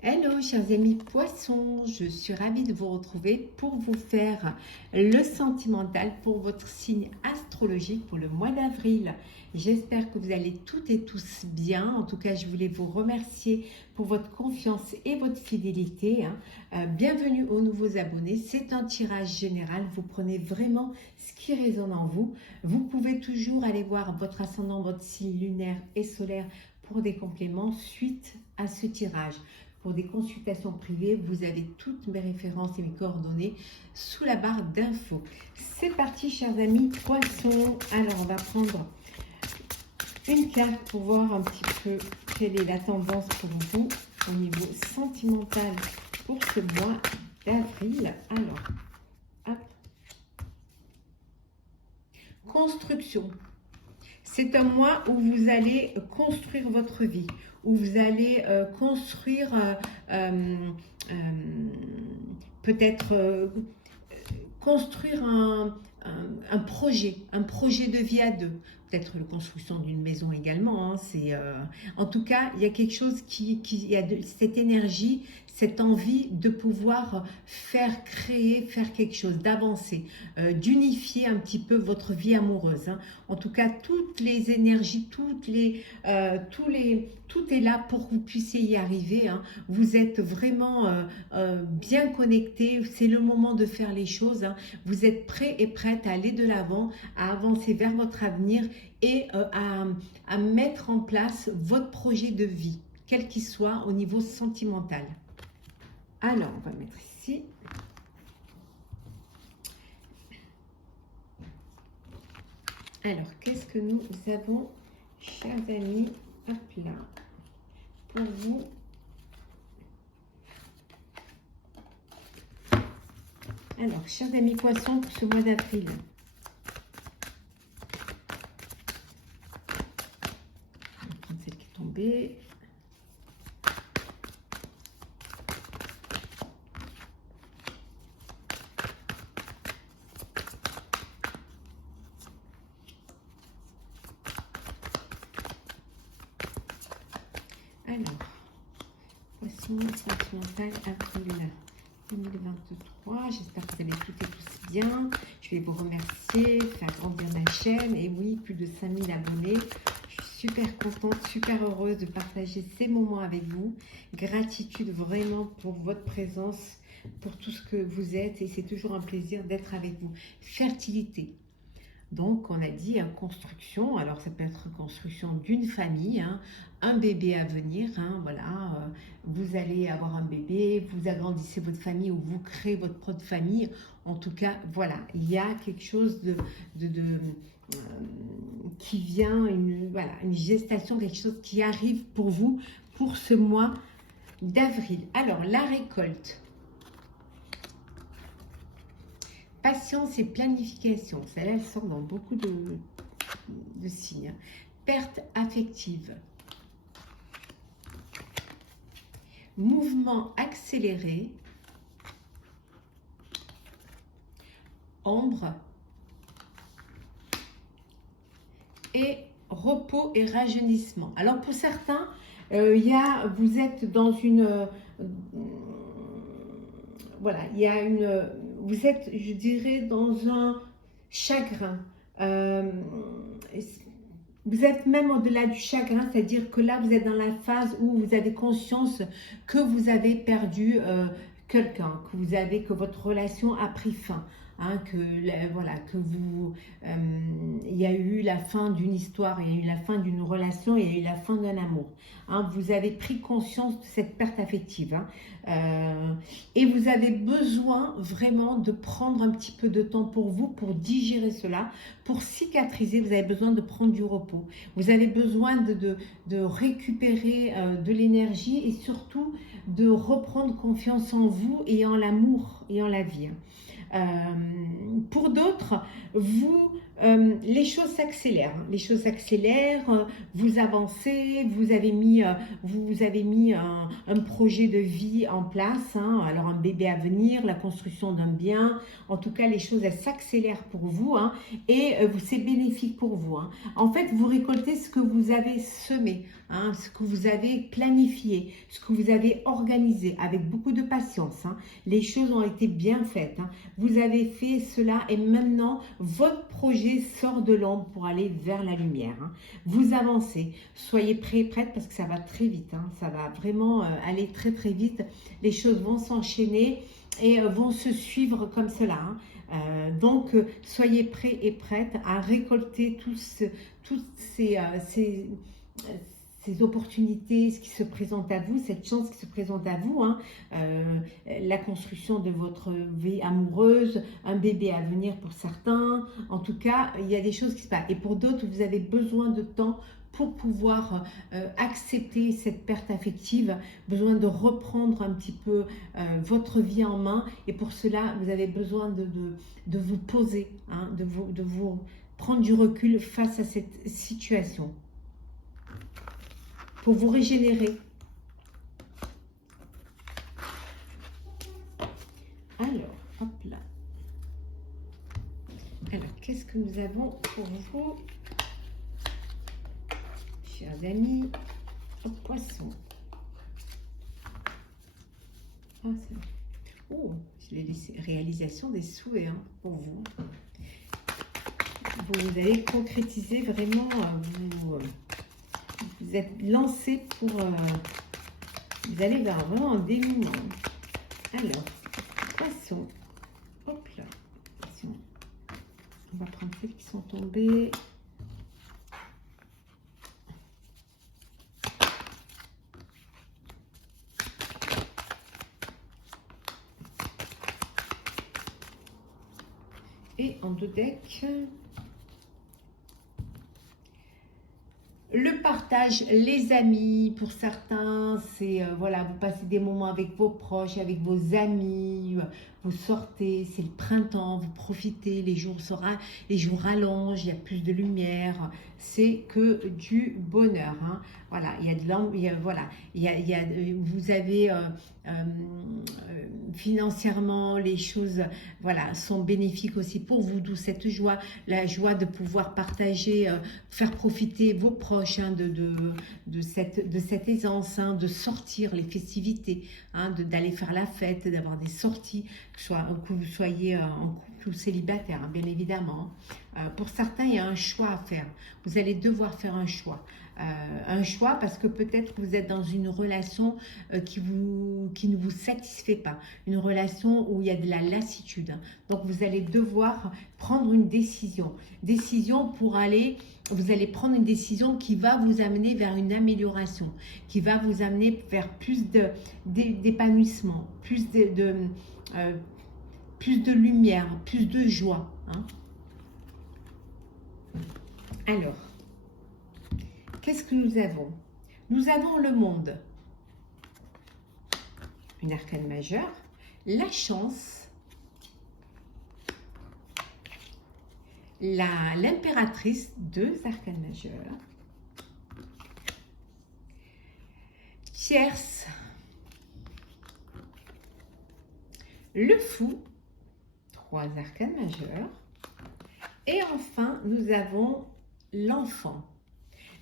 Hello chers amis poissons, je suis ravie de vous retrouver pour vous faire le sentimental pour votre signe astrologique pour le mois d'avril. J'espère que vous allez toutes et tous bien. En tout cas, je voulais vous remercier pour votre confiance et votre fidélité. Bienvenue aux nouveaux abonnés. C'est un tirage général. Vous prenez vraiment ce qui résonne en vous. Vous pouvez toujours aller voir votre ascendant, votre signe lunaire et solaire pour des compléments suite à ce tirage. Pour des consultations privées, vous avez toutes mes références et mes coordonnées sous la barre d'infos. C'est parti, chers amis poissons. Alors, on va prendre une carte pour voir un petit peu quelle est la tendance pour vous au niveau sentimental pour ce mois d'avril. Alors, hop. Construction. C'est un mois où vous allez construire votre vie, où vous allez construire peut-être construire un projet de vie à deux. Peut-être la construction d'une maison également. En tout cas, il y a quelque chose il y a cette énergie, cette envie de pouvoir faire créer, faire quelque chose, d'avancer, d'unifier un petit peu votre vie amoureuse. En tout cas, toutes les énergies, tout est là pour que vous puissiez y arriver. Vous êtes vraiment bien connectés. C'est le moment de faire les choses. Vous êtes prêts et prêtes à aller de l'avant, à avancer vers votre avenir et à mettre en place votre projet de vie, quel qu'il soit au niveau sentimental. Alors, on va le mettre ici. Alors, qu'est-ce que nous avons, chers amis, hop là, pour vous? Alors, chers amis poissons, pour ce mois d'avril. Celle qui est tombée. Alors, poisson sentimental avril 2023. J'espère que vous allez toutes et tous bien. Je vais vous remercier, faire grandir ma chaîne. Et oui, plus de 5000 abonnés. Je suis super contente, super heureuse de partager ces moments avec vous. Gratitude vraiment pour votre présence, pour tout ce que vous êtes. Et c'est toujours un plaisir d'être avec vous. Fertilité. Donc, on a dit construction. Alors, ça peut être construction d'une famille, un bébé à venir. Voilà, vous allez avoir un bébé, vous agrandissez votre famille ou vous créez votre propre famille. En tout cas, voilà, il y a quelque chose qui vient, une gestation, quelque chose qui arrive pour vous pour ce mois d'avril. Alors, la récolte. Patience et planification, celle-là, elle sort dans beaucoup de signes. Perte affective. Mouvement accéléré. Ombre. Et repos et rajeunissement. Alors pour certains, vous êtes dans voilà, il y a vous êtes, je dirais, dans un chagrin. Vous êtes même au-delà du chagrin, c'est-à-dire que là, vous êtes dans la phase où vous avez conscience que vous avez perdu quelqu'un, que votre relation a pris fin. Il y a eu la fin d'une histoire, il y a eu la fin d'une relation, il y a eu la fin d'un amour. Vous avez pris conscience de cette perte affective. Et vous avez besoin vraiment de prendre un petit peu de temps pour vous, pour digérer cela, pour cicatriser. Vous avez besoin de prendre du repos. Vous avez besoin de récupérer de l'énergie et surtout de reprendre confiance en vous et en l'amour et en la vie. Pour d'autres, vous les choses s'accélèrent. Les choses s'accélèrent, vous avancez, vous avez mis un projet de vie en place, hein, alors un bébé à venir, la construction d'un bien. En tout cas, les choses, elles s'accélèrent pour vous, hein, et c'est bénéfique pour vous, hein. En fait, vous récoltez ce que vous avez semé, hein, ce que vous avez planifié, ce que vous avez organisé avec beaucoup de patience, hein. Les choses ont été bien faites, hein. Vous avez fait cela et maintenant, votre projet sort de l'ombre pour aller vers la lumière, hein. Vous avancez. Soyez prêts, prêtes parce que ça va très vite, hein. Ça va vraiment aller très très vite. Les choses vont s'enchaîner et vont se suivre comme cela, hein. Donc, soyez prêts et prêtes à récolter toutes ces opportunités, ce qui se présente à vous, cette chance qui se présente à vous, hein. La construction de votre vie amoureuse, un bébé à venir pour certains. En tout cas, il y a des choses qui se passent. Et pour d'autres, vous avez besoin de temps pour pouvoir accepter cette perte affective, besoin de reprendre un petit peu votre vie en main. Et pour cela, vous avez besoin de vous poser, hein, de vous prendre du recul face à cette situation, pour vous régénérer. Alors, hop là. Alors, qu'est-ce que nous avons pour vous, chers amis, au poisson? Ah, oh, je l'ai laissé. Réalisation des souhaits, hein, pour vous. Vous allez concrétiser vraiment, vous êtes lancé pour, vous allez vers vraiment un dénouement. Alors, poisson, hop là, attention. On va prendre celles qui sont tombées. Et en deux decks, le partage, les amis, pour certains, c'est voilà, vous passez des moments avec vos proches, avec vos amis, vous sortez, c'est le printemps, vous profitez, les jours rallongent, il y a plus de lumière, c'est que du bonheur, hein. Voilà, il y a de voilà, vous avez financièrement, les choses, voilà, sont bénéfiques aussi pour vous, d'où cette joie, la joie de pouvoir partager, faire profiter vos proches, hein, de cette aisance, hein, de sortir, les festivités, hein, d'aller faire la fête, d'avoir des sorties, que vous soyez en couple ou célibataire, hein, bien évidemment. Pour certains, il y a un choix à faire. Vous allez devoir faire un choix. Un choix parce que peut-être que vous êtes dans une relation qui ne vous satisfait pas, une relation où il y a de la lassitude, hein. Donc vous allez devoir prendre une décision pour aller, vous allez prendre une décision qui va vous amener vers une amélioration, qui va vous amener vers plus d'épanouissement, plus de lumière, plus de joie, hein. Alors, qu'est-ce que nous avons? Nous avons le monde, une arcane majeure, la chance, l'impératrice, deux arcanes majeures, tierce, le fou, trois arcanes majeures, et enfin nous avons l'enfant.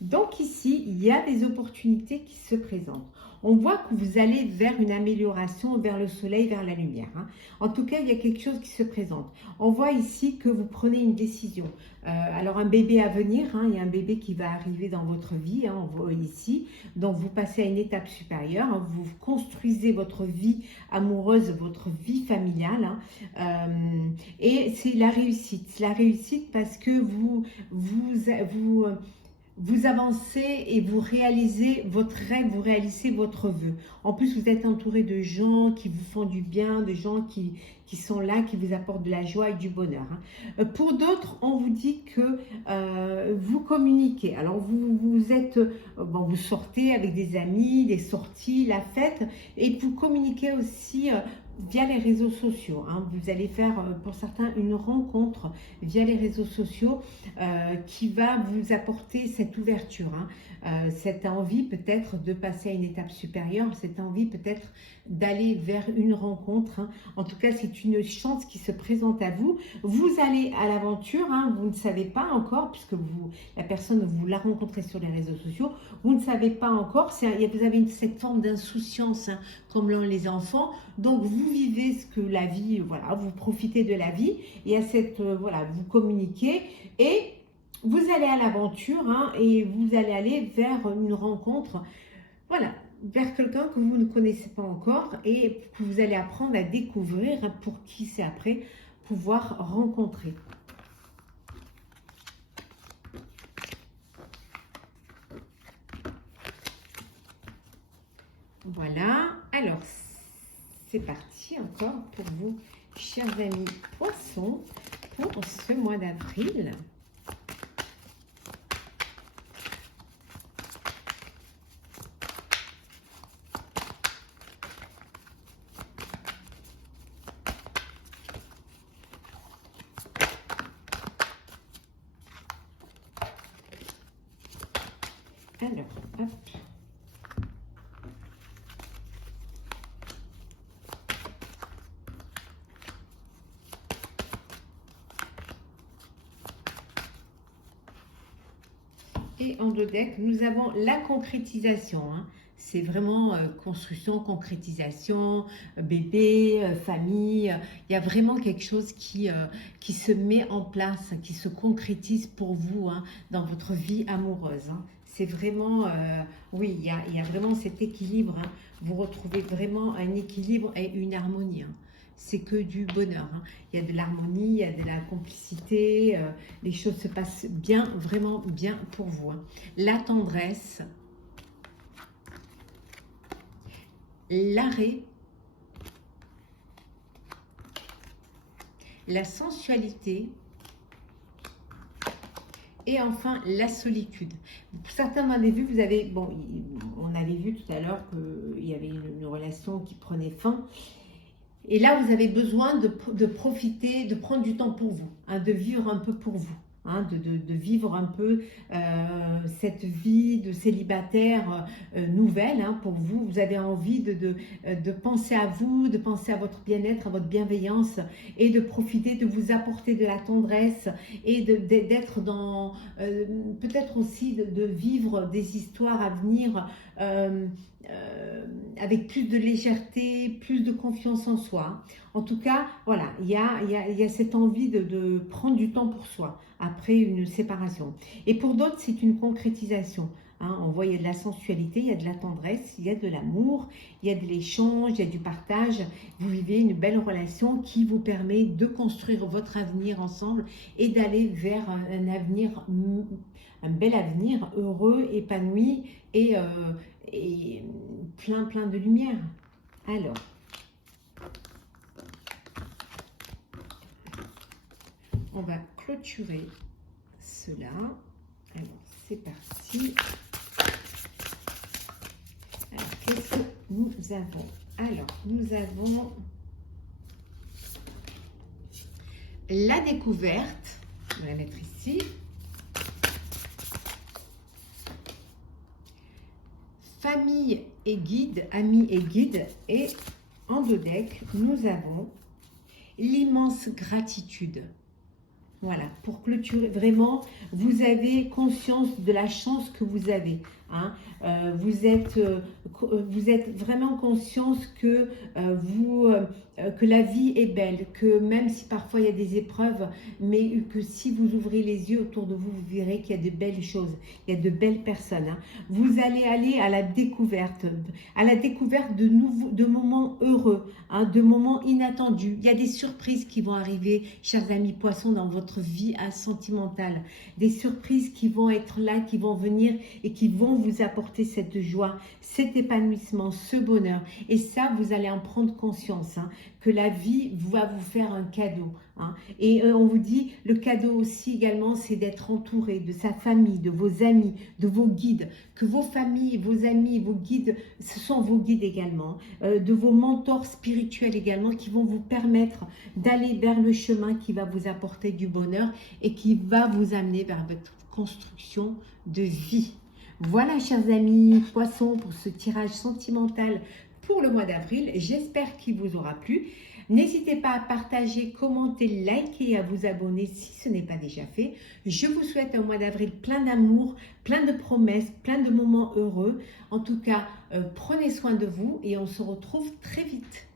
Donc ici, il y a des opportunités qui se présentent. On voit que vous allez vers une amélioration, vers le soleil, vers la lumière, hein. En tout cas, il y a quelque chose qui se présente. On voit ici que vous prenez une décision. Alors, un bébé à venir, hein, il y a un bébé qui va arriver dans votre vie, hein, on voit ici. Donc, vous passez à une étape supérieure, hein, vous construisez votre vie amoureuse, votre vie familiale, hein, et c'est la réussite. C'est la réussite parce que vous avancez et vous réalisez votre rêve, vous réalisez votre vœu. En plus, vous êtes entouré de gens qui vous font du bien, de gens qui sont là, qui vous apportent de la joie et du bonheur, hein. Pour d'autres, on vous dit que vous communiquez. Alors, vous sortez avec des amis, des sorties, la fête, et vous communiquez aussi via les réseaux sociaux. Hein. Vous allez faire pour certains une rencontre via les réseaux sociaux qui va vous apporter cette ouverture, hein. Cette envie peut-être de passer à une étape supérieure, cette envie peut-être d'aller vers une rencontre, hein. En tout cas, c'est une chance qui se présente à vous. Vous allez à l'aventure, hein. Vous ne savez pas encore, puisque la personne, vous la rencontrez sur les réseaux sociaux, vous ne savez pas encore, vous avez cette forme d'insouciance, hein, comme l'ont les enfants. Donc, vous vivez ce que la vie, voilà, vous profitez de la vie, et à cette, voilà, vous communiquez, et vous allez à l'aventure, hein, et vous allez aller vers une rencontre, voilà, vers quelqu'un que vous ne connaissez pas encore et que vous allez apprendre à découvrir, hein, pour qui c'est après pouvoir rencontrer. Voilà, alors c'est parti encore pour vous, chers amis poissons, pour ce mois d'avril. Alors, hop. Et en deux decks, nous avons la concrétisation, hein. C'est vraiment construction, concrétisation, bébé, famille. Il y a vraiment quelque chose qui se met en place, qui se concrétise pour vous, hein, dans votre vie amoureuse, hein. C'est vraiment, oui, il y a vraiment cet équilibre, hein. Vous retrouvez vraiment un équilibre et une harmonie, hein. C'est que du bonheur, hein. Il y a de l'harmonie, il y a de la complicité, les choses se passent bien, vraiment bien pour vous, hein. La tendresse, l'arrêt, la sensualité et enfin la solitude. Pour certains m'en avez vu, vous avez, bon, on avait vu tout à l'heure qu'il y avait une relation qui prenait fin. Et là, vous avez besoin de profiter, de prendre du temps pour vous, hein, de vivre un peu pour vous, hein, de vivre un peu cette vie de célibataire nouvelle, hein, pour vous. Vous avez envie de penser à vous, de penser à votre bien-être, à votre bienveillance, et de profiter, de vous apporter de la tendresse, et d'être dans, peut-être aussi de vivre des histoires à venir, avec plus de légèreté, plus de confiance en soi. En tout cas, voilà, il y a cette envie de prendre du temps pour soi après une séparation. Et pour d'autres, c'est une concrétisation, hein. On voit, il y a de la sensualité, il y a de la tendresse, il y a de l'amour, il y a de l'échange, il y a du partage. Vous vivez une belle relation qui vous permet de construire votre avenir ensemble et d'aller vers un avenir, un bel avenir, heureux, épanoui et plein de lumière. Alors, on va clôturer cela. Alors, c'est parti. Alors, qu'est-ce que nous avons? Alors, nous avons la découverte. Je vais la mettre ici. Famille et guide, amis et guide. Et en deux decks, nous avons l'immense gratitude. Voilà, pour clôturer, vraiment, vous avez conscience de la chance que vous avez, hein. Vous êtes vraiment conscience que, que la vie est belle, que même si parfois il y a des épreuves, mais que si vous ouvrez les yeux autour de vous, vous verrez qu'il y a de belles choses, il y a de belles personnes, hein. Vous allez aller à la découverte de moments heureux, hein, de moments inattendus. Il y a des surprises qui vont arriver, chers amis poissons, dans votre vie sentimentale. Des surprises qui vont être là, qui vont venir et qui vont vont vous apporter cette joie, cet épanouissement, ce bonheur. Et ça, vous allez en prendre conscience, hein, que la vie va vous faire un cadeau. Hein. Et on vous dit, le cadeau aussi également, c'est d'être entouré de sa famille, de vos amis, de vos guides, que vos familles, vos amis, vos guides, ce sont vos guides également, de vos mentors spirituels également, qui vont vous permettre d'aller vers le chemin qui va vous apporter du bonheur et qui va vous amener vers votre construction de vie. Voilà, chers amis poissons, pour ce tirage sentimental pour le mois d'avril. J'espère qu'il vous aura plu. N'hésitez pas à partager, commenter, liker et à vous abonner si ce n'est pas déjà fait. Je vous souhaite un mois d'avril plein d'amour, plein de promesses, plein de moments heureux. En tout cas, prenez soin de vous et on se retrouve très vite.